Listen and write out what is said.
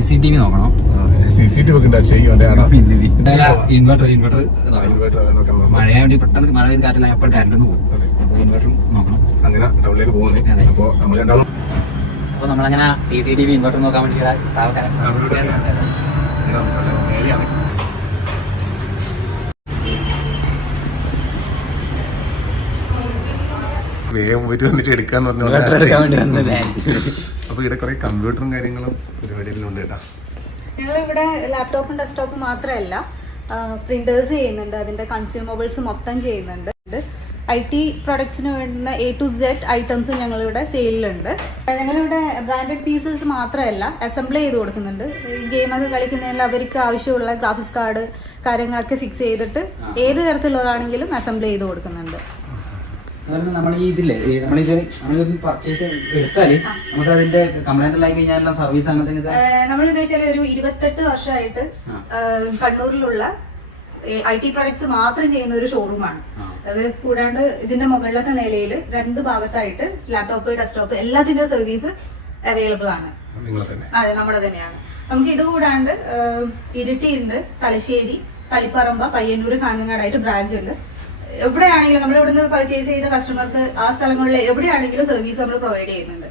CCTV നോക്കണം. CCTV ഒക്കെ inverter മഴയാണ്ടി പെട്ടെന്ന് മഴ പെയ്ത് കാറ്റില്ല എപ്പോഴും കറണ്ട് പോകും. ഇൻവെർട്ടർ നോക്കണം. അങ്ങനെ ടൗണിലേക്ക് പോകുന്നത്. അപ്പോൾ നമ്മൾ രണ്ടാളും നമ്മളങ്ങനെ CCTV ഇൻവെർട്ടർ നോക്കാൻ വേണ്ടി വേഗം പോയിട്ട് വന്നിട്ട് എടുക്കാന്ന് പറഞ്ഞു. അപ്പൊ ഇവിടെ കുറെ കമ്പ്യൂട്ടറും കാര്യങ്ങളും പരിപാടിയെല്ലാം ഉണ്ട് കേട്ടാ. ഞങ്ങളിവിടെ ലാപ്ടോപ്പും ഡെസ്ക്ടോപ്പും മാത്രമല്ല പ്രിന്റേഴ്സ് ചെയ്യുന്നുണ്ട്. അതിന്റെ കൺസ്യൂമബിൾസ് മൊത്തം ചെയ്യുന്നുണ്ട്. IT പ്രൊഡക്ട്സിന് വേണ്ടുന്ന A to Z ഐറ്റംസ് ഞങ്ങളിവിടെ സെയിലുണ്ട്. ഞങ്ങളിവിടെ ബ്രാൻഡഡ് പീസസ് മാത്രമല്ല അസംബിൾ ചെയ്ത് കൊടുക്കുന്നുണ്ട്. ഈ ഗെയിമൊക്കെ കളിക്കുന്നതിൽ അവർക്ക് ആവശ്യമുള്ള ഗ്രാഫിക്സ് കാർഡ് കാര്യങ്ങളൊക്കെ ഫിക്സ് ചെയ്തിട്ട് ഏത് തരത്തിലുള്ളതാണെങ്കിലും അസംബിൾ ചെയ്ത് കൊടുക്കുന്നുണ്ട്. നമ്മൾ ഈ ഇതില്ലേ നമ്മളിത് പർച്ചേസ് എടുത്താല് നമുക്ക് അതിന്റെ കംപ്ലൈന്റ് ആയി കഴിഞ്ഞാൽ സർവീസ് അങ്ങനത്തെ നമ്മൾ ഉദ്ദേശിച്ചാൽ ഒരു 28 വർഷമായിട്ട് കണ്ണൂരിലുള്ള IT പ്രൊഡക്ട്സ് മാത്രം ചെയ്യുന്ന ഒരു ഷോറൂമാണ്. അത് കൂടാണ്ട് ഇതിന്റെ മുകളിലത്തെ നിലയിൽ 2 ഭാഗത്തായിട്ട് ലാപ്ടോപ്പ് ഡെസ്ക്ടോപ്പ് എല്ലാത്തിന്റെ സർവീസ് അവൈലബിൾ ആണ്. അതെ, നമ്മുടെ തന്നെയാണ്. നമുക്ക് ഇത് കൂടാണ്ട് ഇരിട്ടി ഉണ്ട്, തലശ്ശേരി, തളിപ്പറമ്പ, പയ്യന്നൂർ, കാഞ്ഞങ്ങാടായിട്ട് ബ്രാഞ്ച് ഉണ്ട്. എവിടെയാണെങ്കിലും നമ്മൾ ഇവിടുന്ന് പർച്ചേസ് ചെയ്ത കസ്റ്റമർക്ക് ആ സ്ഥലങ്ങളിൽ എവിടെയാണെങ്കിലും സർവീസ് നമ്മൾ പ്രൊവൈഡ് ചെയ്യുന്നുണ്ട്.